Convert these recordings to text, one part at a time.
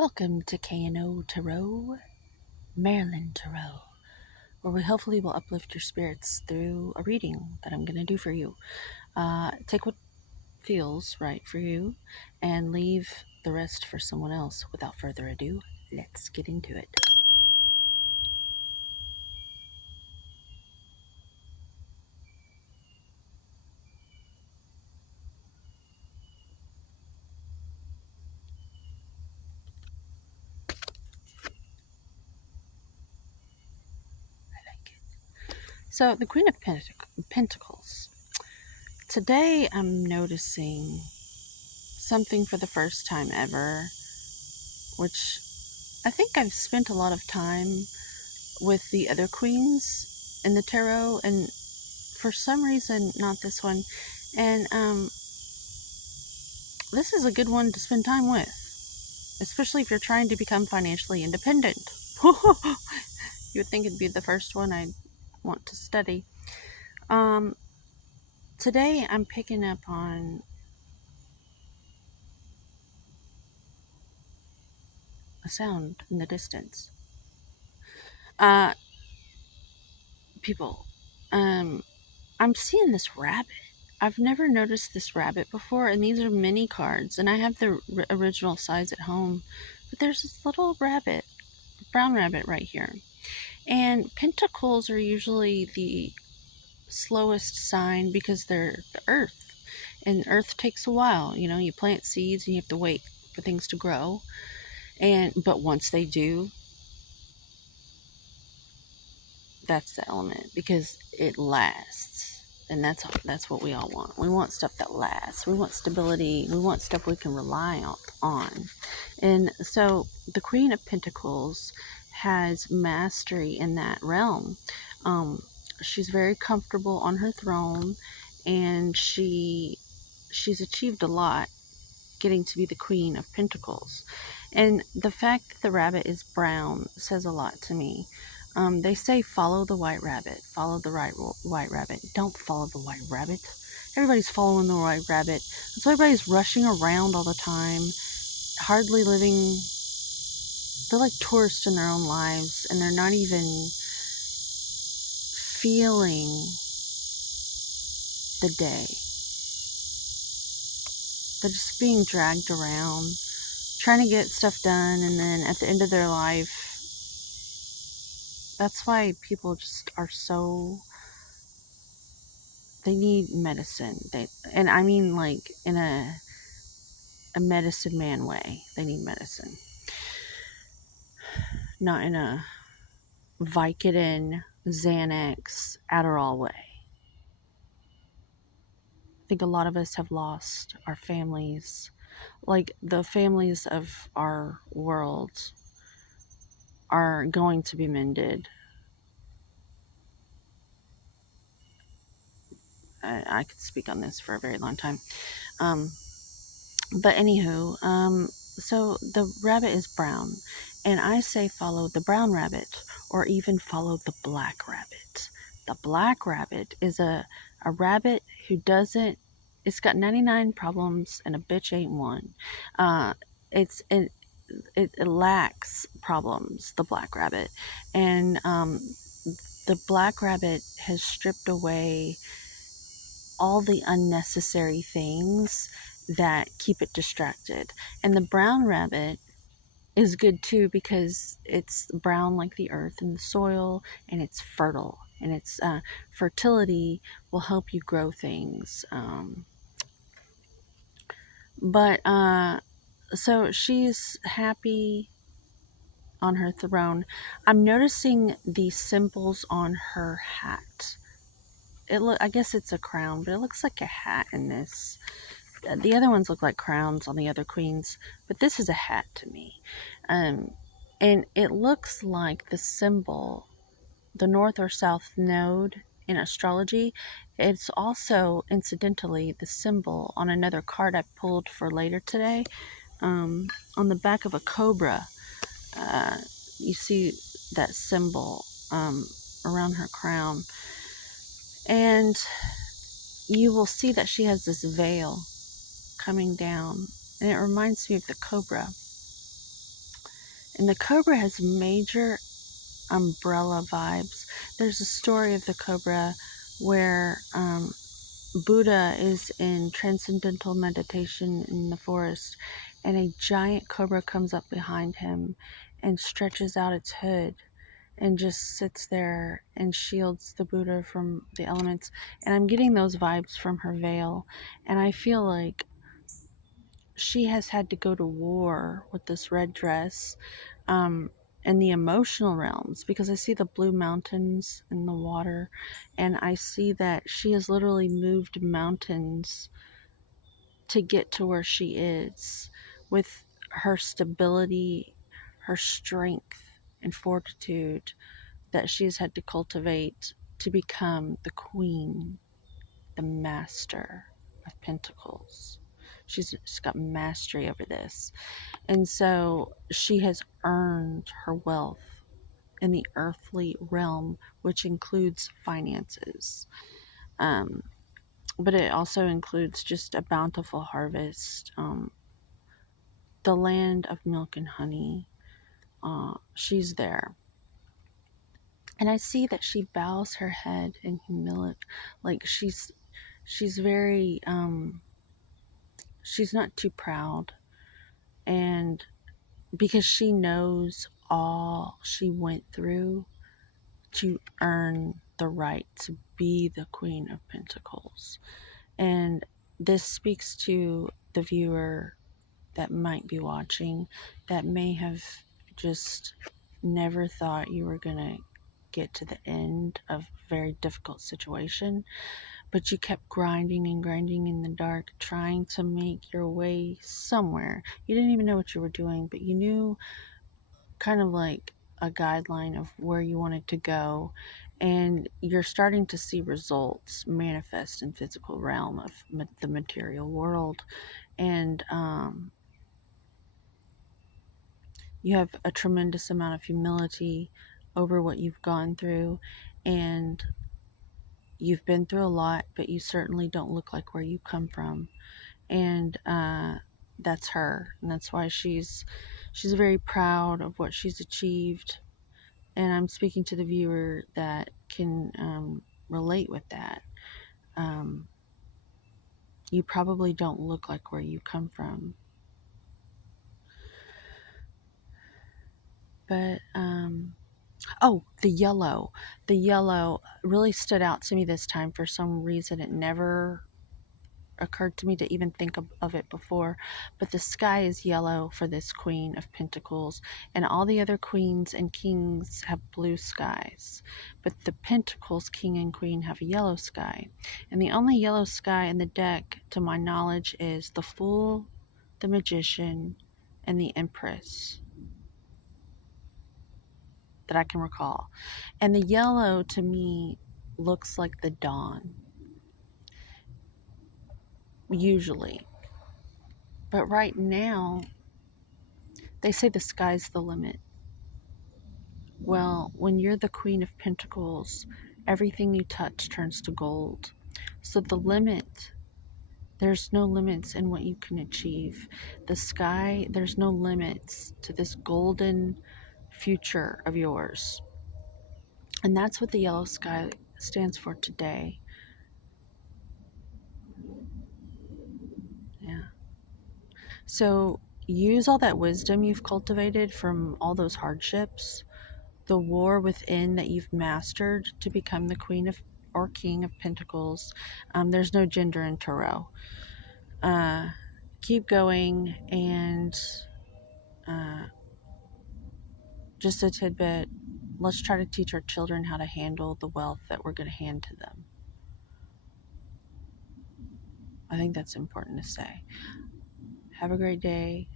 Welcome to KNO Tarot, Marilyn Tarot, where we hopefully will uplift your spirits through a reading that I'm going to do for you. Take what feels right for you and leave the rest for someone else. Without further ado, let's get into it. So, the Queen of Pentacles. Today, I'm noticing something for the first time ever, which I think I've spent a lot of time with the other queens in the tarot, and for some reason not this one. And this is a good one to spend time with, especially if you're trying to become financially independent. You would think it'd be the first one I'd want to study. Today I'm picking up on a sound in the distance. People, I'm seeing this rabbit. I've never noticed this rabbit before, and these are mini cards, and I have the original size at home. But there's this little rabbit, brown rabbit right here. And pentacles are usually the slowest sign because they're the earth. And earth takes a while. You know, you plant seeds and you have to wait for things to grow. But once they do, that's the element because it lasts. And that's what we all want. We want stuff that lasts. We want stability. We want stuff we can rely on. And so the Queen of Pentacles has mastery in that realm. She's very comfortable on her throne, and she's achieved a lot getting to be the Queen of Pentacles. And the fact that the rabbit is brown says a lot to me. They say follow the white rabbit, follow the white rabbit. Don't follow the white rabbit. Everybody's following the white rabbit. So everybody's rushing around all the time, hardly living. They're like tourists in their own lives, and they're not even feeling the day. They're just being dragged around, trying to get stuff done, and then at the end of their life, that's why people just are so, they need medicine. And I mean like in a medicine man way. They need medicine. Not in a Vicodin, Xanax, Adderall way. I think a lot of us have lost our families. Like the families of our world are going to be mended. I could speak on this for a very long time. But anywho, so the rabbit is brown, and I say follow the brown rabbit or even follow the black rabbit. The black rabbit is a rabbit who doesn't, it's got 99 problems and a bitch ain't one. It's it lacks problems, the black rabbit. And the black rabbit has stripped away all the unnecessary things that keep it distracted. And the brown rabbit is good too because it's brown like the earth and the soil, and it's fertile, and its fertility will help you grow things. So she's happy on her throne. I'm noticing the symbols on her hat. I guess it's a crown, but it looks like a hat in this. The other ones look like crowns on the other queens, but this is a hat to me. And it looks like the symbol, the north or south node in astrology. It's also, incidentally, the symbol on another card I pulled for later today. On the back of a cobra, you see that symbol around her crown. And you will see that she has this veil coming down, and it reminds me of the cobra. And the cobra has major umbrella vibes. There's a story of the cobra where Buddha is in transcendental meditation in the forest, and a giant cobra comes up behind him and stretches out its hood and just sits there and shields the Buddha from the elements. And I'm getting those vibes from her veil, and I feel like she has had to go to war with this red dress um, in the emotional realms, because I see the blue mountains in the water, and I see that she has literally moved mountains to get to where she is with her stability, her strength, and fortitude that she has had to cultivate to become the queen, the master of pentacles. She's got mastery over this. And so she has earned her wealth in the earthly realm, which includes finances. Um, but it also includes just a bountiful harvest, the land of milk and honey. She's there. And I see that she bows her head in humility. Like she's very, she's not too proud. And because she knows all she went through to earn the right to be the Queen of Pentacles. And this speaks to the viewer that might be watching that may have just never thought you were going to get to the end of a very difficult situation, but you kept grinding and grinding in the dark, trying to make your way somewhere. You didn't even know what you were doing, but you knew kind of like a guideline of where you wanted to go, and you're starting to see results manifest in physical realm of the material world. And you have a tremendous amount of humility over what you've gone through, and you've been through a lot, but you certainly don't look like where you come from. And that's her, and that's why she's very proud of what she's achieved. And I'm speaking to the viewer that can relate with that. Um, you probably don't look like where you come from, but oh, the yellow really stood out to me this time. For some reason, it never occurred to me to even think of it before, but the sky is yellow for this Queen of Pentacles, and all the other queens and kings have blue skies, but the Pentacles king and queen have a yellow sky. And the only yellow sky in the deck, to my knowledge, is the Fool, the Magician, and the Empress that I can recall. And the yellow to me looks like the dawn, usually. But right now, they say the sky's the limit. Well, when you're the Queen of Pentacles, everything you touch turns to gold. So the limit, there's no limits in what you can achieve. The sky, there's no limits to this golden future of yours. And that's what the yellow sky stands for today. Yeah. So use all that wisdom you've cultivated from all those hardships, the war within that you've mastered to become the Queen of or King of Pentacles. There's no gender in tarot. Keep going, and uh, just a tidbit, let's try to teach our children how to handle the wealth that we're going to hand to them. I think that's important to say. Have a great day.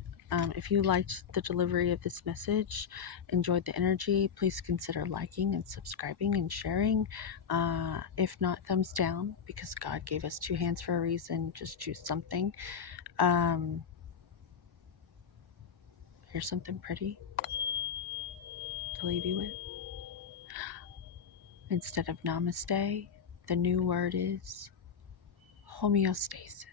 If you liked the delivery of this message, enjoyed the energy, please consider liking and subscribing and sharing. If not, thumbs down, because God gave us two hands for a reason. Just choose something. Here's something pretty to leave you with. Instead of namaste, the new word is homeostasis.